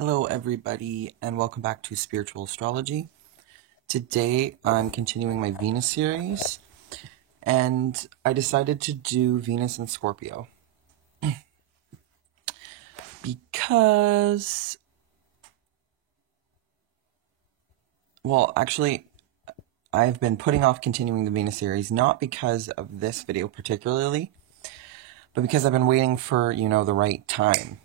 Hello, everybody, and welcome back to Spiritual Astrology. Today, I'm continuing my Venus series, and I decided to do Venus in Scorpio because, actually, I've been putting off continuing the Venus series not because of this video particularly, but because I've been waiting for, the right time.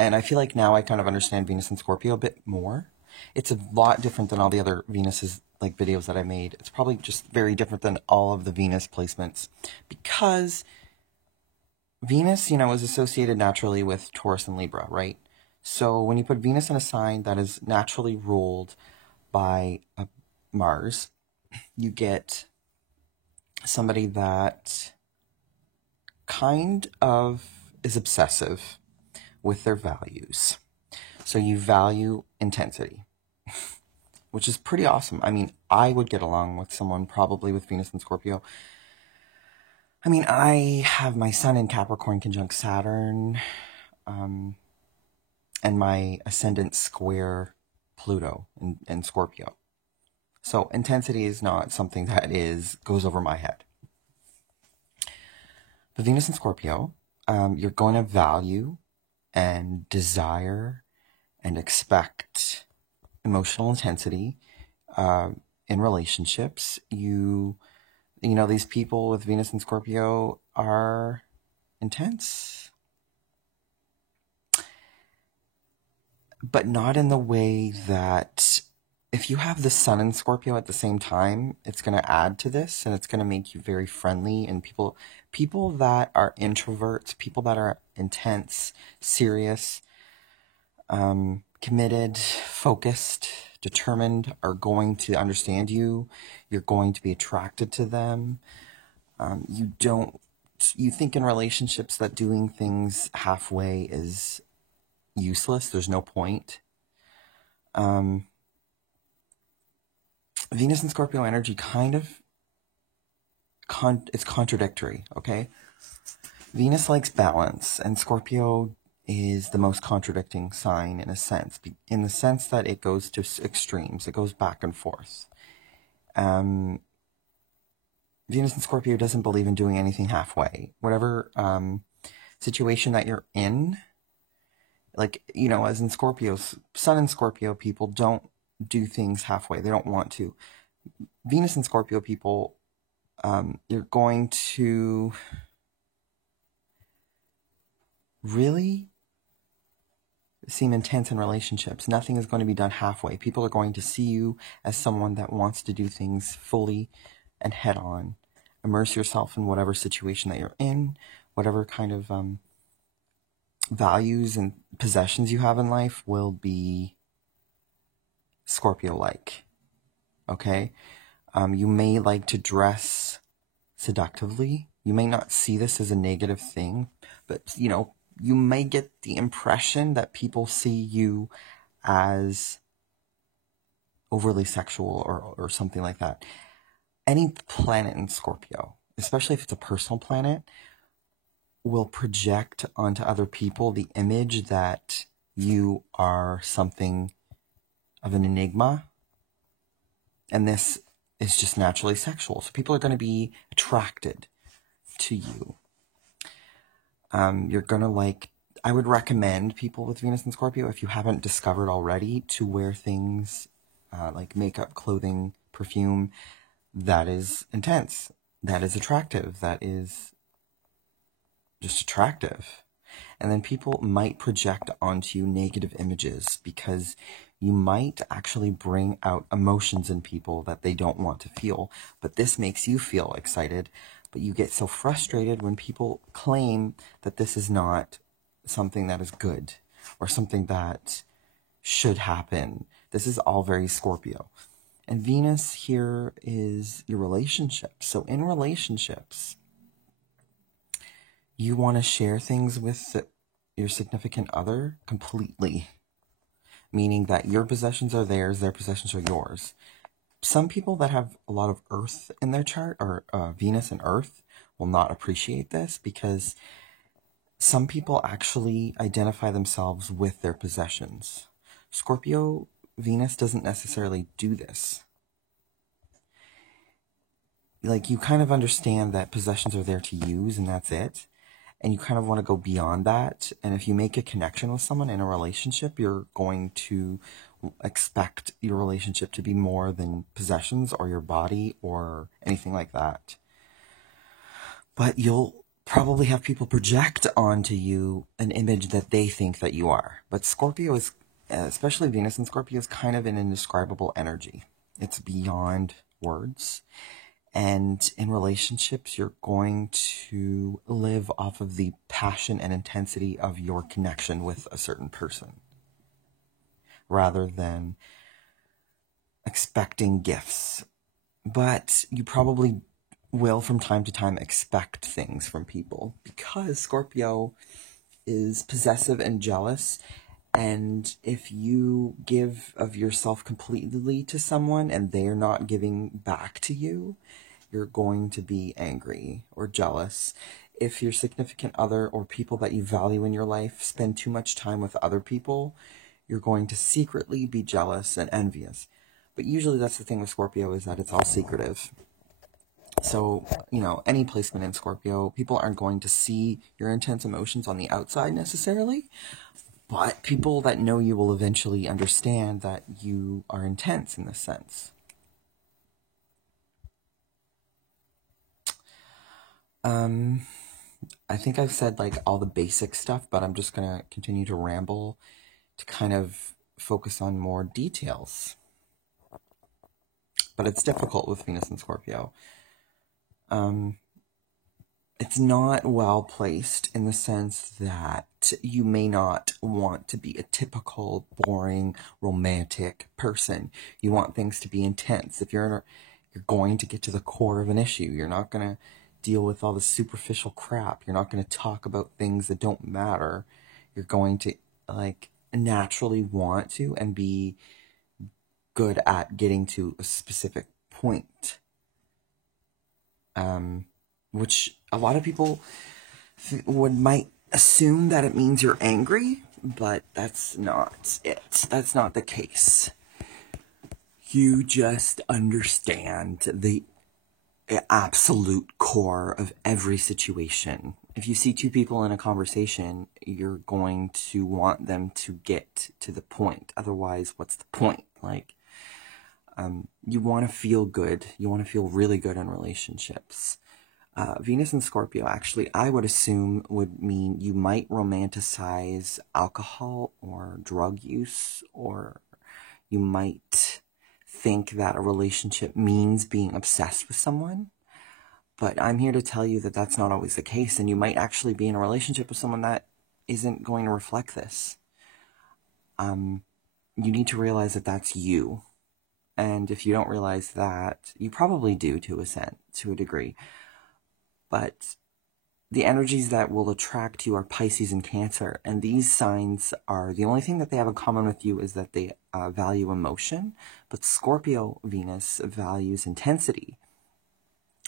And I feel like now I kind of understand Venus and Scorpio a bit more. It's a lot different than all the other Venuses videos that I made. It's probably just very different than all of the Venus placements because Venus, is associated naturally with Taurus and Libra, right? So when you put Venus in a sign that is naturally ruled by Mars, you get somebody that kind of is obsessive with their values. So you value intensity, which is pretty awesome. I mean, I would get along with someone probably with Venus and Scorpio. I mean, I have my sun in Capricorn conjunct Saturn, and my ascendant square Pluto in Scorpio. So intensity is not something that goes over my head. But Venus and Scorpio, you're going to value and desire and expect emotional intensity in relationships. These people with Venus and Scorpio are intense, but not in the way that if you have the sun in Scorpio at the same time, it's going to add to this and it's going to make you very friendly. And people that are introverts, people that are intense, serious, committed, focused, determined, are going to understand you. You're going to be attracted to them. You think in relationships that doing things halfway is useless. There's no point. Venus and Scorpio energy kind of it's contradictory, okay? Venus likes balance, and Scorpio is the most contradicting sign in the sense that it goes to extremes. It goes back and forth. Venus and Scorpio doesn't believe in doing anything halfway. Whatever situation that you're in, as in Scorpio's sun in Scorpio, people don't do things halfway. They don't want to. Venus and Scorpio people, you're going to really seem intense in relationships. Nothing is going to be done halfway. People are going to see you as someone that wants to do things fully and head on. Immerse yourself in whatever situation that you're in, whatever kind of values and possessions you have in life will be Scorpio-like. Okay? You may like to dress seductively. You may not see this as a negative thing, but, you may get the impression that people see you as overly sexual or something like that. Any planet in Scorpio, especially if it's a personal planet, will project onto other people the image that you are something of an enigma. And this is just naturally sexual. So people are going to be attracted to you. You're going to I would recommend people with Venus and Scorpio, if you haven't discovered already, to wear things like makeup, clothing, perfume that is intense, that is attractive, that is just attractive. And then people might project onto you negative images because you might actually bring out emotions in people that they don't want to feel. But this makes you feel excited. But you get so frustrated when people claim that this is not something that is good or something that should happen. This is all very Scorpio. And Venus here is your relationships. So in relationships, you want to share things with your significant other completely, meaning that your possessions are theirs, their possessions are yours. Some people that have a lot of Earth in their chart, or Venus and Earth, will not appreciate this because Some people actually identify themselves with their possessions. Scorpio Venus doesn't necessarily do this. Like, you kind of understand that possessions are there to use and that's it. And you kind of want to go beyond that. And if you make a connection with someone in a relationship, you're going to expect your relationship to be more than possessions or your body or anything like that. But you'll probably have people project onto you an image that they think that you are. But Scorpio is, especially Venus and Scorpio, is kind of an indescribable energy. It's beyond words. And in relationships, you're going to live off of the passion and intensity of your connection with a certain person, rather than expecting gifts. But you probably will from time to time expect things from people, because Scorpio is possessive and jealous. And if you give of yourself completely to someone and they're not giving back to you, you're going to be angry or jealous. If your significant other or people that you value in your life spend too much time with other people, you're going to secretly be jealous and envious. But usually that's the thing with Scorpio, is that it's all secretive. So, any placement in Scorpio, people aren't going to see your intense emotions on the outside necessarily, but people that know you will eventually understand that you are intense in this sense. I think I've said like all the basic stuff, but I'm just gonna continue to ramble to kind of focus on more details. But it's difficult with Venus and Scorpio. It's not well placed in the sense that you may not want to be a typical, boring, romantic person. You want things to be intense. If you're going to get to the core of an issue. You're not going to deal with all the superficial crap. You're not going to talk about things that don't matter. You're going to naturally want to and be good at getting to a specific point. Which a lot of people might assume that it means you're angry, but that's not it. That's not the case. You just understand the absolute core of every situation. If you see two people in a conversation, you're going to want them to get to the point. Otherwise, what's the point? You want to feel good. You want to feel really good in relationships. Venus and Scorpio, actually, I would assume would mean you might romanticize alcohol or drug use, or you might think that a relationship means being obsessed with someone. But I'm here to tell you that that's not always the case, and you might actually be in a relationship with someone that isn't going to reflect this. You need to realize that that's you. And if you don't realize that, you probably do to a degree. But the energies that will attract you are Pisces and Cancer, and these signs are, the only thing that they have in common with you is that they value emotion, but Scorpio Venus values intensity,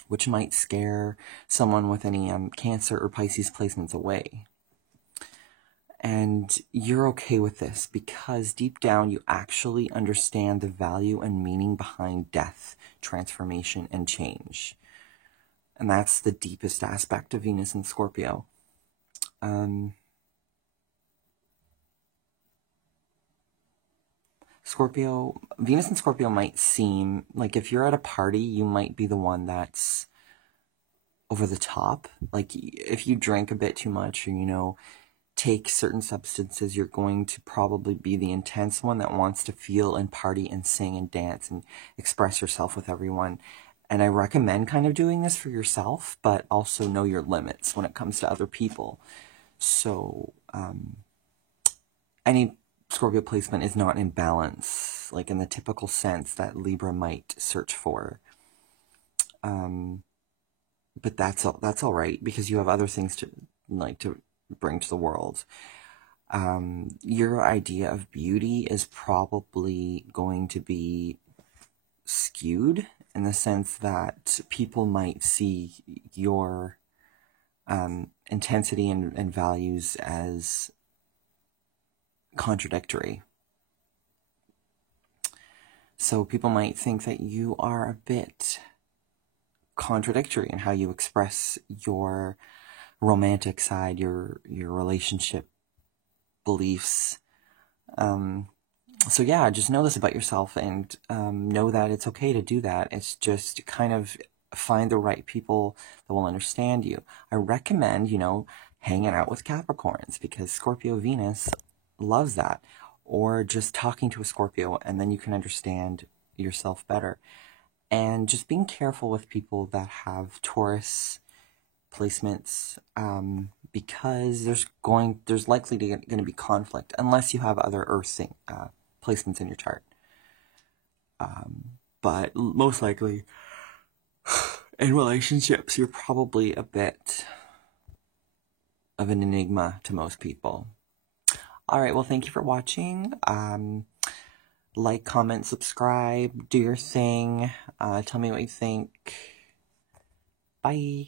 which might scare someone with any Cancer or Pisces placements away. And you're okay with this because deep down you actually understand the value and meaning behind death, transformation, and change. And that's the deepest aspect of Venus and Scorpio. Venus and Scorpio might seem like, if you're at a party, you might be the one that's over the top. Like, if you drink a bit too much or, take certain substances, you're going to probably be the intense one that wants to feel and party and sing and dance and express yourself with everyone. And I recommend kind of doing this for yourself, but also know your limits when it comes to other people. So, any Scorpio placement is not in balance, like in the typical sense that Libra might search for. But that's all right, because you have other things to bring to the world. Your idea of beauty is probably going to be skewed in the sense that people might see your intensity and values as contradictory. So people might think that you are a bit contradictory in how you express your romantic side, your relationship beliefs. So yeah, just know this about yourself, and know that it's okay to do that. It's just kind of find the right people that will understand you. I recommend, hanging out with Capricorns, because Scorpio Venus loves that. Or just talking to a Scorpio, and then you can understand yourself better. And just being careful with people that have Taurus placements, because there's likely going to be conflict unless you have other Earth placements in your chart. But most likely, in relationships, you're probably a bit of an enigma to most people. Alright, well, thank you for watching. Like, comment, subscribe, do your thing. Tell me what you think. Bye.